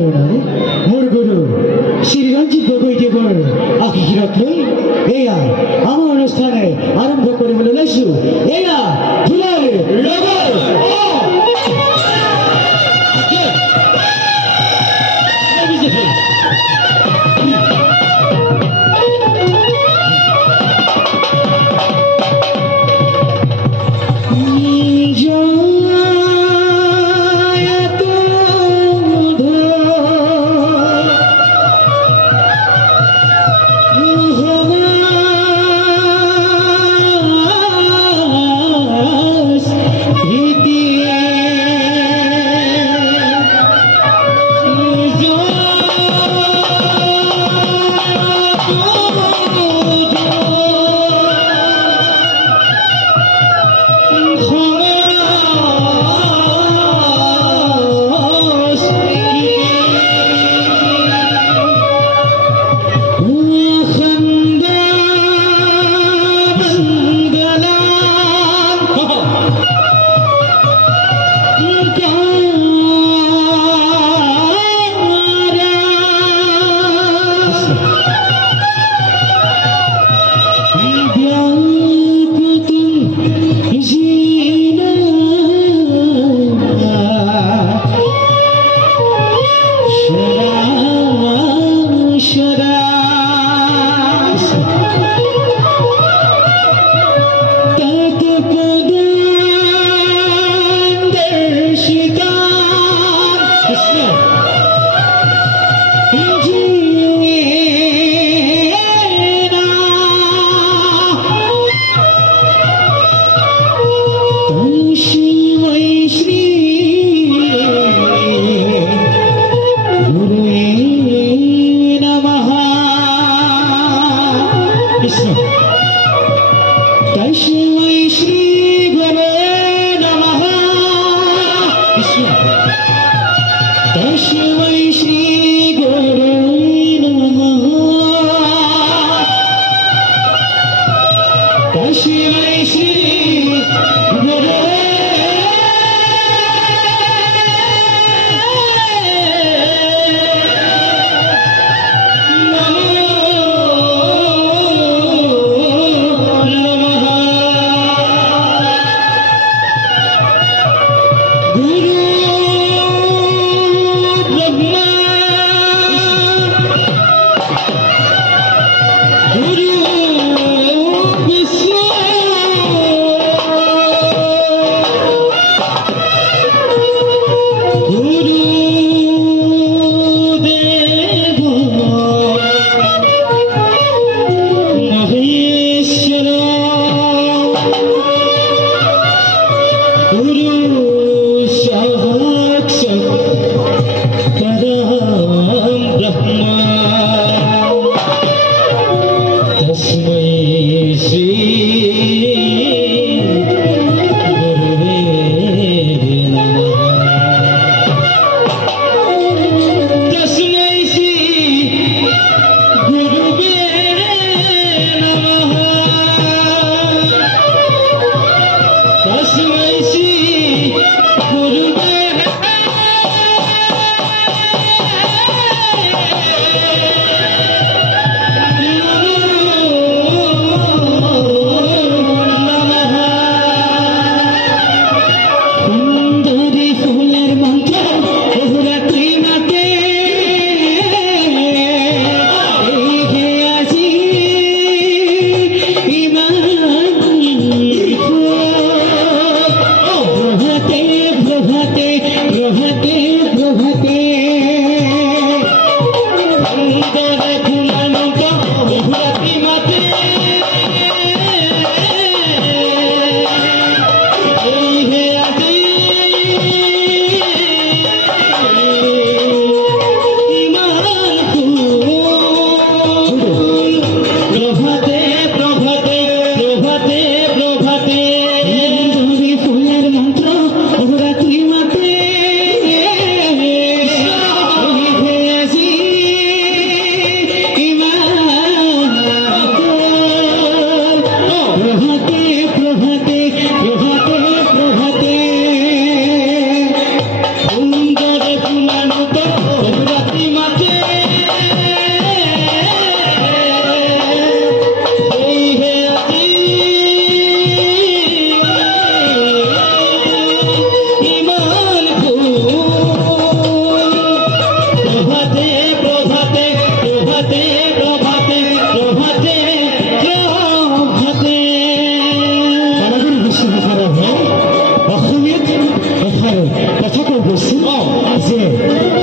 নাৰায়ণ মোৰ গুৰু শ্ৰীৰঞ্জিত গগৈদেৱৰ আশীৰ্বাদ লৈ এয়া আমাৰ অনুষ্ঠানে আৰম্ভ কৰিবলৈ লৈছোঁ। এয়া ধুলাৰ লগৰ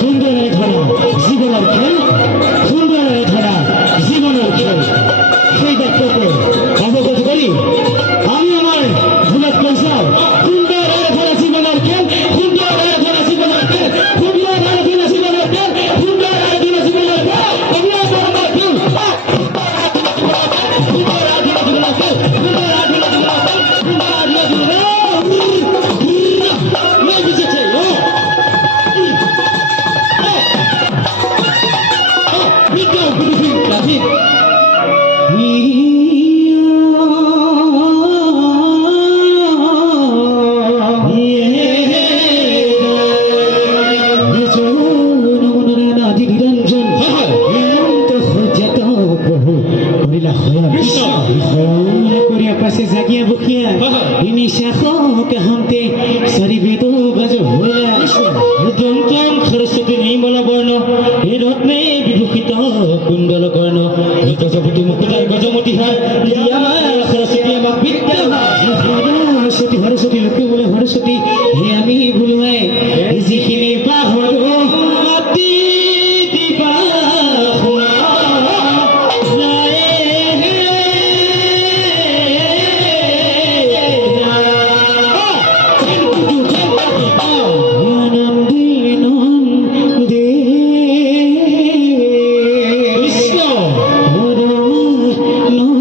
সুন্দরের ধরা জীবনের খেল, সুন্দরের ধরা জীবনের খেল। সেই ব্যক্তিকে অবগত করি আমি আমার ভুলত কৌশল। সুন্দরের ধরা জীবনের খেল, সুন্দরের ধরা জীবনের খেল, সুন্দরের ধরা জীবনের খেল, সুন্দরের ধরা জীবনের খেল, সুন্দরের ধরা খেল, জাগিয়া বকিয়া ইনি শাখকে হামতে সারি বেদো গাজ হইলা দন্তম খরস্বতী নির্মল বর্ণ হে রত্নে বিভূষিত কুণ্ডল কর্ণ গজপতি মুকুটার গজমতি হার আমার সরস্বতী আমাক বিদ্যা সরস্বতী সরস্বতী লোকে বলে সরস্বতী হে আমি ভুলুৱাই যিখিনি পাহৰো অতি দিবা no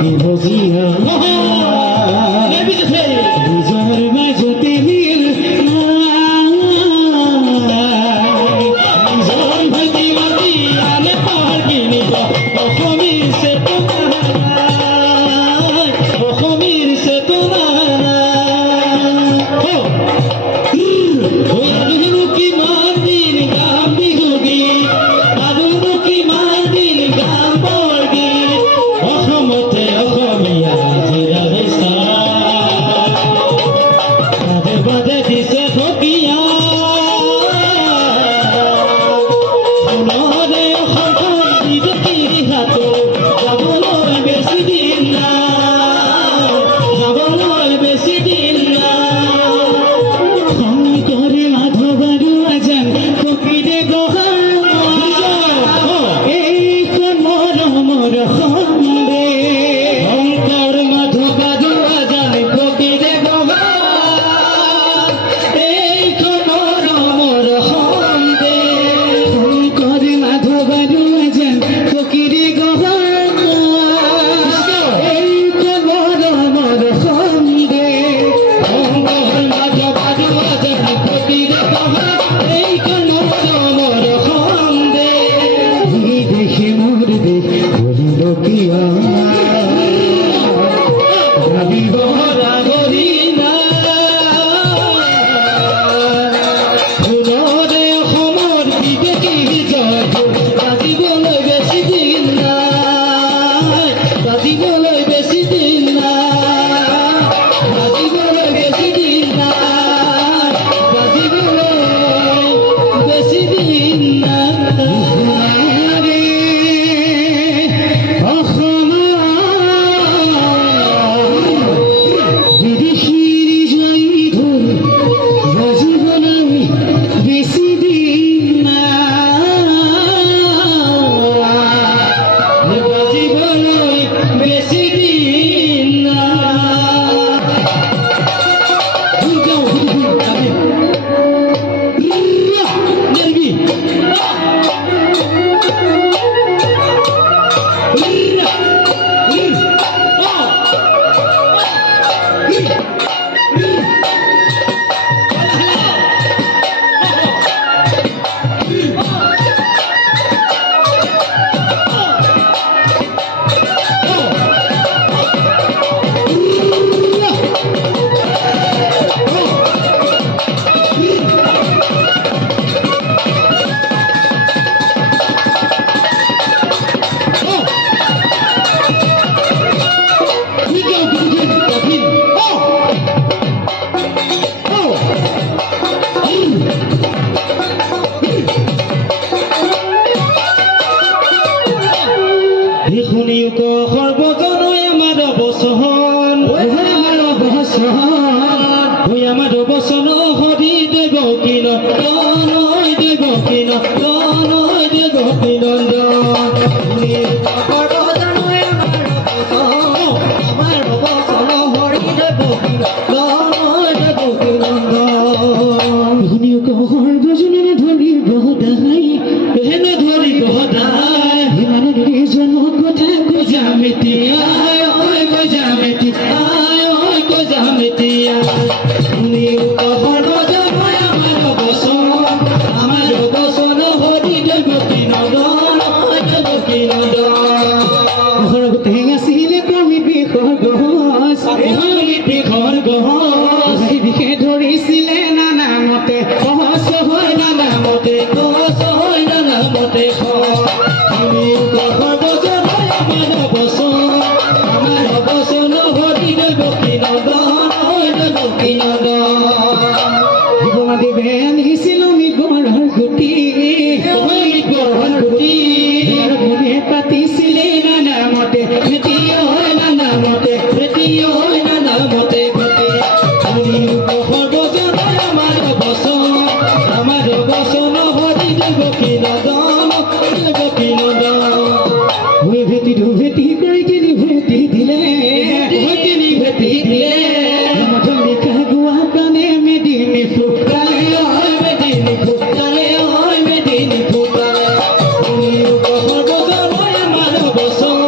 কি বজিয়া বুজাৰ মাজতে মিল নিজৰ ভাইটি মাতি আনে পাৰ কিনিব অসমীৰ চেতনা অসমীৰ চেতনা আৰুনো কিমান দিন গাম বিহু গীত আৰুনো কিমান দিন গাম বৰগীত অসমতে অসমীয়া জিৰা বেচা বাজে বাজে দিছে ঢকিয়া সোণৰে অসমখন বিদেশীৰ হাতত যাবলৈ বেছি দিন নাই যাবলৈ বেছি দিন নাই শংকৰে মাধৱ আৰু আজান ফকীৰে এইখন মৰমৰ সন্দেহ শংকৰ মাধৱ আৰু আজান ফকীৰে এইখন মৰমৰ সন্দেহ শংকৰ মাধৱ আৰু আজান ফকীৰে এইখন মৰমৰ সন্দেহ শংকৰ মাধৱ আৰু আজান ফকীৰে এইখন মৰমৰ সন্দেহ এই দেশে মোৰ দেশ বলিল কিয় ভাবিব ৰাগৰি সোণৰে অসমৰ বিদেশী জয় বাজিবলৈ বেছি দিন নাই বাজিবলৈ বেছি দিন নাই বাজিবলৈ বেছি দিন নাই বাজিবলৈ বেছি দিন নাই বিদেশীৰ জয় ঢোল বাজিবলৈ বেছি দিন নাই বাজিবলৈ বেছি দিন শুনিও ক সৰ্বজনই আমাৰ অৱচন আমাৰ অৱচন হৰি দেৱ কিন তনয় দেৱ কিন তনয় দেৱ কিনন্দ সৰ্বজনই আমাৰ অৱচন হৰি দেৱ কিন তনয় দেৱ কিনন্দ শুনিও ক সৰ্বজনৰে ধৰি বহদাই হেন ধৰি বহদাই হিমানে ধৰি জন কথা কজা মেতিয়া ঐ কজা মেতিয়া ঐ কজা মেতিয়া শুনিও সৰ্বজনই আমাৰ অৱচন হৰি দেৱ কিনন্দন দেৱ কিনন্দন সৰগতে আছিলে প্ৰমিত বিষৰ গছ প্ৰমিত বিষৰ গছ বিষে ধৰিছিলে নানামতে সহজ হয় নানামতে সহজ হয় নানামতে শুনিও সৰ্বজনই আমাৰ অৱচন হৰি দেৱ কিনন্দন দেৱ কিনন্দন জীৱনদেৱে আনিছিল মিগৰৰ গুটি মিগৰৰ গুটি মনে পাতিছিলে নানামতে খেতি হয় নানামতে খেতি হয় নানামতে খেতি শুনিও সৰ্বজনই আমাৰ অৱচন হৰি দেৱ কিনন্দন দেৱ কিনন্দন ভেটি দুভেটি কৰি তিনি ভেটি দিলে ভেটি দিলে মধুলি কাগুৱা কানে মেদিনী ফুটালে মেদিনী ফুটালে মেদিনী ফুটালে শুনিও সৰ্বজনই আমাৰ অৱচন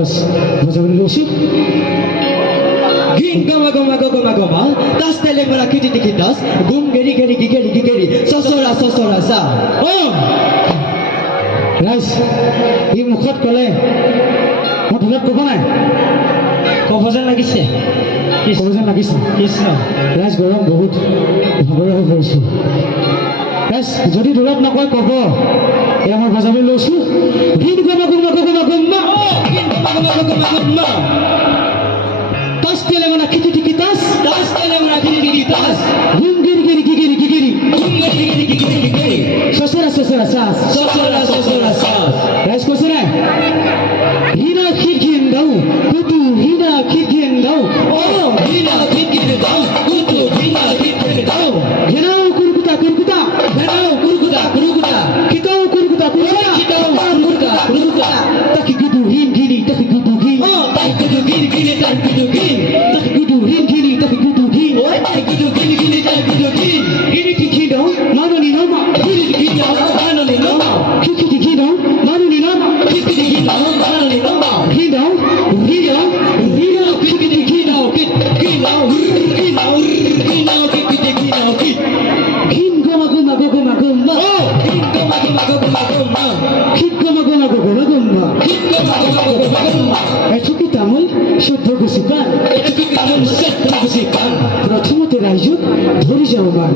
খৰচ বজাবলৈ লৈছোঁ Ging gama gama gama gama, tas tele mera kiti tiki tas, gum geri geri geri geri, sosora sa. ৰাইজ ই মুখত ক'লে মই ভুলত ক'ব নাই ক'ব যেন লাগিছে ক'ব যেন লাগিছে কৃষ্ণ ৰাইজ গৰম বহুত ভাগৰুৱা হৈ পৰিছোঁ ৰাইজ যদি দূৰত নকয় ক'ব এয়া মই বজাবলৈ লৈছোঁ ভিন গমা গমা গমা গমা Ging gama gama gama gama, তাচ তেলে মানে খিটি টিকি তাচ tas tele mera kiti tiki tas, ঘুম গিরি গিরি গিরি গিরি gum geri geri geri, সসরা সসরা সাস sosora sa. রাইজ কৈছে নাই হিনা খিরখিন দাও কুতু হিনা খিরখিন দাও Oh, hina kiti dao, kutu hina kiti dao, ঘেনাও কুরকুতা কুরকুতা hello kurukuda kurukuda, খিতাও কুরকুতা কুরকুতা kita kurukuda kurukuda. তাকি গুদু হিন গিরি তাকি গুদু গি Oh, tai kudu gini tai kudu gini. তাকি গুদু হিন গিরি তাকি গুদু গি Oh, tai kudu gini tai kudu gini. হিনি কি কি দাও মানুনি নামা Gini gini dao, ano ni no mau. কি কি কি দাও মানুনি নামা Kiti gini dao, ano ni no mau. হি দাও হি দাও হি দাও কি কি কি দাও ঘিন গমা গমা গমা গমা খিট গমা গমা গমা এটুকি তামোল শুদ্ধ গুচি পান প্ৰথমতে ৰাইজক ধৰি যাওঁ মান